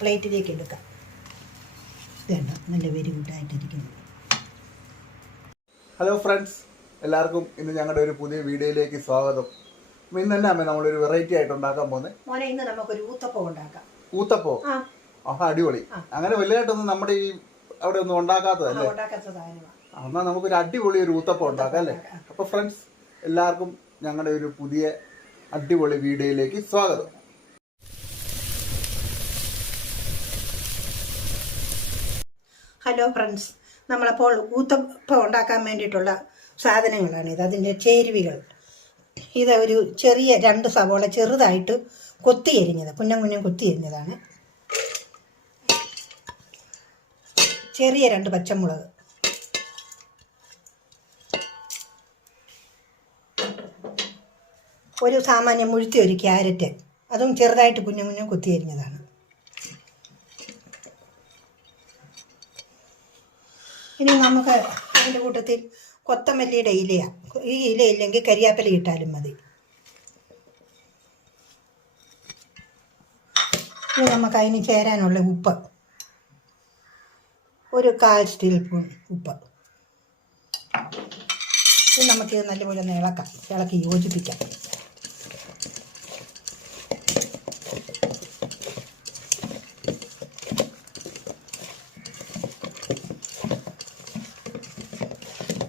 പ്ലേറ്റിലേക്ക് എടുക്കാം. ഇതുണ്ട് നല്ല വെരി ഗുഡായിട്ടിരിക്കുന്നു ഹലോ ഫ്രണ്ട്സ് എല്ലാവർക്കും ഇന്ന് ഞങ്ങളുടെ ഒരു പുതിയ വീഡിയോയിലേക്ക് സ്വാഗതം. അപ്പോൾ ഇന്ന് തന്നെ അമ്മ നമ്മളൊരു വെറൈറ്റി ആയിട്ട് ഉണ്ടാക്കാൻ പോകുന്നത് മോനെ ഇന്ന് നമുക്കൊരു ഊത്തപ്പം ഉണ്ടാക്കാം. ഊത്തപ്പോ? ആഹാ അടിപൊളി. അങ്ങനെ വലുതായിട്ടൊന്നും നമ്മുടെ ഈ അവിടെ ഒന്നും ഉണ്ടാക്കാത്തതല്ലേ? എന്നാൽ നമുക്കൊരു അടിപൊളി ഒരു ഊത്തപ്പം ഉണ്ടാക്കാം അല്ലേ? അപ്പോൾ ഫ്രണ്ട്സ് എല്ലാവർക്കും ഞങ്ങളുടെ ഒരു പുതിയ അടിപൊളി വീഡിയോയിലേക്ക് സ്വാഗതം. ഹലോ ഫ്രണ്ട്സ് നമ്മളപ്പോൾ ഊത്തപ്പം ഉണ്ടാക്കാൻ വേണ്ടിയിട്ടുള്ള സാധനങ്ങളാണിത് അതിന്റെ ചേരുവികൾ. ഇത് ഒരു ചെറിയ രണ്ട് സവോള ചെറുതായിട്ട് കൊത്തി എരിഞ്ഞത് കുഞ്ഞം കുഞ്ഞം കൊത്തി എരിഞ്ഞതാണ്. ചെറിയ രണ്ട് പച്ചമുളക്. ഒരു സാമാന്യം മുഴുത്തി ഒരു ക്യാരറ്റ്. അതും ചെറുതായിട്ട് കുഞ്ഞു കുഞ്ഞു കൊത്തി ഇനി നമുക്ക് അതിന്റെ കൂട്ടത്തിൽ കൊത്തമല്ലിയുടെ ഇലയാണ് ഈ ഇല ഇല്ലെങ്കിൽ കരിയാപ്പില ഇട്ടാലും മതി. ഇനി നമുക്ക് അതിന് ചേരാനുള്ള ഉപ്പ്. ഒരു കാൽ സ്റ്റീൽ സ്പൂൺ ഉപ്പ്. നമുക്കിത് നല്ലപോലെ ഒന്ന് ഇളക്കാം. ഇളക്കി യോജിപ്പിക്കാം.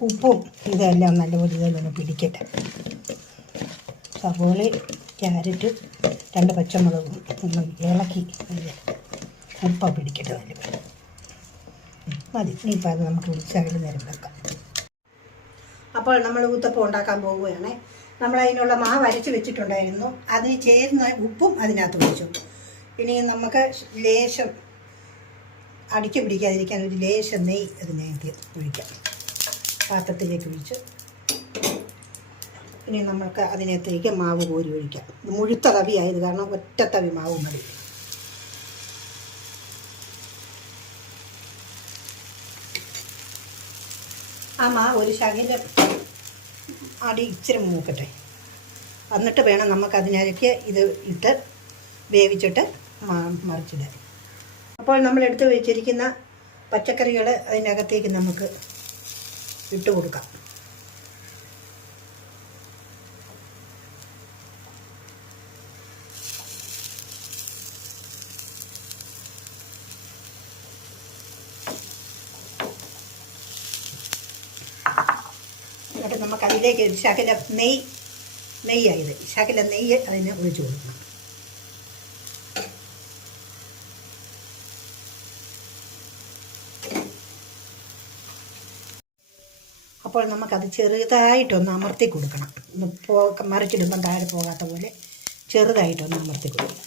ഉപ്പും ഇതെല്ലാം നല്ലപോലെ ഇതിലൊന്ന് പിടിക്കട്ടെ. സവോള ക്യാരറ്റ് രണ്ട് പച്ചമുളകും ഒന്ന് ഇളക്കി ഉപ്പ പിടിക്കട്ടെ നല്ലപോലെ മതി ഇനിയിപ്പോൾ അത് നമുക്ക് ഉച്ചകളിൽ നേരം വെക്കാം. അപ്പോൾ നമ്മൾ ഊത്തപ്പം ഉണ്ടാക്കാൻ പോവുകയാണ്. നമ്മൾ അതിനുള്ള മാവ് അരച്ച് വെച്ചിട്ടുണ്ടായിരുന്നു. അതിന് ചേരുന്ന ഉപ്പും അതിനകത്ത് ഒഴിച്ചു ഇനി നമുക്ക് ലേശം അടിച്ചു പിടിക്കാതിരിക്കാൻ ഒരു ലേശം നെയ്യ് അതിനകത്ത് ഒഴിക്കാം. പാത്രത്തിലേക്ക് ഒഴിച്ച് ഇനി നമ്മൾക്ക് അതിനകത്തേക്ക് മാവ് കോരി ഒഴിക്കാം. മുഴുത്ത തവിയായത് കാരണം ഒറ്റ തവി മാവ് മതി. ആ മാവ് ഒരു ശകല അടി ഇച്ചിരി മൂക്കട്ടെ. എന്നിട്ട് വേണം നമുക്ക് അതിനകത്തേക്ക് ഇത് ഇട്ട് വേവിച്ചിട്ട് മറിച്ചിടാൻ. അപ്പോൾ നമ്മൾ എടുത്ത് വെച്ചിരിക്കുന്ന പച്ചക്കറികൾ അതിനകത്തേക്ക് നമുക്ക് ഇട്ട് കൊടുക്കാം. എന്നിട്ട് നമുക്ക് അതിലേക്ക് ഒരു ശകല നെയ്യ് നെയ്യായത് ശകല നെയ്യ് അതിനെ ഒഴിച്ചു കൊടുക്കണം. അപ്പോൾ നമുക്കത് ചെറുതായിട്ടൊന്ന് അമർത്തി കൊടുക്കണം. പോ മറിച്ചിടുമ്പം താഴെ പോകാത്ത പോലെ ചെറുതായിട്ടൊന്ന് അമർത്തി കൊടുക്കണം.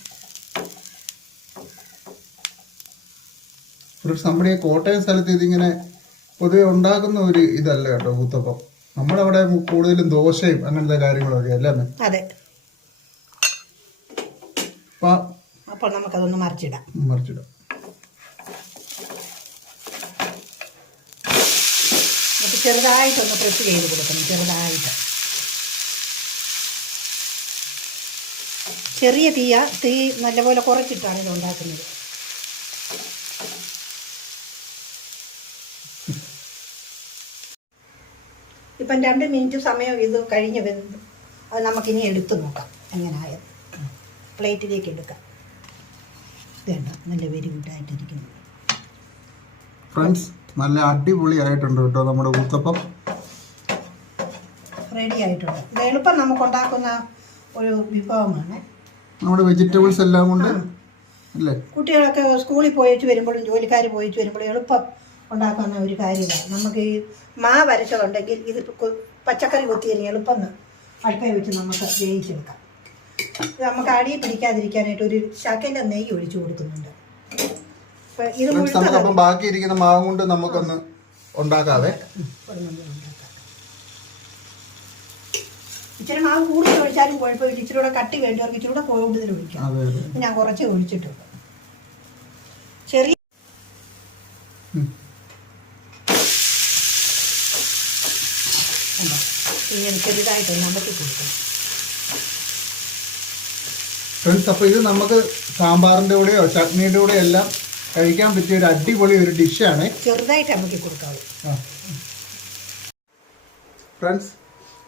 ഒരു നമ്മുടെ ഈ കോട്ടയം സ്ഥലത്ത് ഇതിങ്ങനെ പൊതുവെ ഉണ്ടാക്കുന്ന ഒരു ഇതല്ല കേട്ടോ ഊത്തപ്പം. നമ്മളവിടെ കൂടുതലും ദോശയും അങ്ങനത്തെ കാര്യങ്ങളൊക്കെ അല്ലേ അതെ. അപ്പൊ അപ്പോൾ നമുക്കതൊന്ന് മറിച്ചിടാം. മറിച്ചിടാം. ചെറുതായിട്ടൊന്ന് പ്രസ് ചെയ്ത് കൊടുക്കണം ചെറുതായിട്ട്. ചെറിയ തീയ തീ നല്ലപോലെ കുറച്ചിട്ടാണ് ഇത് ഉണ്ടാക്കുന്നത്. ഇപ്പം രണ്ട് മിനിറ്റ് സമയം ഇത് കഴിഞ്ഞ് വരുന്നു അത് നമുക്കിനി എടുത്ത് നോക്കാം എങ്ങനെയായത് പ്ലേറ്റിലേക്ക് എടുക്കാം. വേണ്ട നല്ല വെരി ഗുഡായിട്ടിരിക്കുന്നു ഫ്രണ്ട്സ് നല്ല അടിപൊളി ആയിട്ടുണ്ട് കേട്ടോ നമ്മുടെ ഊത്തപ്പം റെഡി ആയിട്ടുണ്ട്. ഇത് എളുപ്പം നമുക്ക് ഉണ്ടാക്കുന്ന ഒരു വിഭവമാണ്. നമ്മുടെ വെജിറ്റബിൾസ് എല്ലാം കൊണ്ട് അല്ലേ? കുട്ടികളൊക്കെ സ്കൂളിൽ പോയിട്ട് വരുമ്പോഴും ജോലിക്കാർ പോയിട്ട് വരുമ്പോഴും എളുപ്പം ഉണ്ടാക്കുന്ന ഒരു കാര്യമാണ്. നമുക്ക് ഈ മാ വരച്ചതുണ്ടെങ്കിൽ ഇത് പച്ചക്കറി കൊത്തിയതിന് എളുപ്പം അടുപ്പയിൽ വെച്ച് നമുക്ക് വേവിച്ചെടുക്കാം. ഇത് നമുക്ക് അടിയിൽ പിടിക്കാതിരിക്കാനായിട്ട് ഒരു ശകല നെയ്യ് ഒഴിച്ചു കൊടുക്കുന്നുണ്ട്. ഇത് നമുക്കപ്പം ബാക്കി ഇരിക്കുന്ന മാവ് കൊണ്ട് നമുക്കൊന്ന് ഉണ്ടാക്കാവേ. ഇച്ചിരി മാവ് കൂടുതൽ ഒഴിച്ചാലും കുഴപ്പമില്ല. ഇച്ചിരി കൂടെ കട്ടി വേണ്ടവർക്ക് ഇച്ചിരി കൂടെ കൂടുതൽ ഒഴിക്കാം ഞാൻ കുറച്ച് ഒഴിച്ചിട്ടുണ്ട് ചെറിയ? ഇങ്ങനെ ചെറുതായിട്ടൊന്ന് കൊടുക്കണം ഫ്രണ്ട്സ് അപ്പോൾ ഇത് നമുക്ക് സാമ്പാറിന്റെ കൂടെയോ ചട്നിയുടെ കൂടെയോ എല്ലാം കഴിക്കാൻ പറ്റിയ ഒരു അടിപൊളി ഒരു ഡിഷാണ്. ചെറുതായിട്ട് നമുക്ക് കൊടുക്കാവൂ. ഫ്രണ്ട്സ്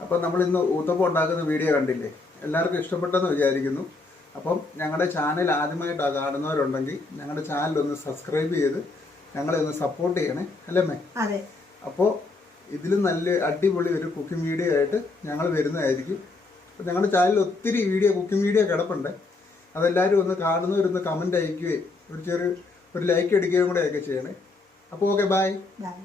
അപ്പം നമ്മൾ ഇന്ന് ഊത്തപ്പം ഉണ്ടാക്കുന്ന വീഡിയോ കണ്ടില്ലേ? എല്ലാവർക്കും ഇഷ്ടപ്പെട്ടെന്ന് വിചാരിക്കുന്നു. അപ്പം ഞങ്ങളുടെ ചാനൽ ആദ്യമായിട്ടാണ് കാണുന്നവരുണ്ടെങ്കിൽ ഞങ്ങളുടെ ചാനൽ ഒന്ന് സബ്സ്ക്രൈബ് ചെയ്ത് ഞങ്ങളെ ഒന്ന് സപ്പോർട്ട് ചെയ്യണേ. അല്ലേ മേ അതെ. അപ്പോൾ ഇതിലും നല്ല അടിപൊളി ഒരു കുക്കിംഗ് വീഡിയോ ആയിട്ട് ഞങ്ങൾ വരുന്നതായിരിക്കും. ഞങ്ങളുടെ ചാനലിൽ ഒത്തിരി വീഡിയോ കുക്കിംഗ് വീഡിയോ കിടപ്പുണ്ട്. അതെല്ലാവരും ഒന്ന് കാണുന്നവരൊന്ന് കമന്റ് അയക്കുകയും ഒരു ചെറിയ ഒരു ലൈക്ക് അടിക്കുകയും കൂടെ ഒക്കെ ചെയ്യണേ. അപ്പോൾ ഓക്കെ ബൈ ബൈ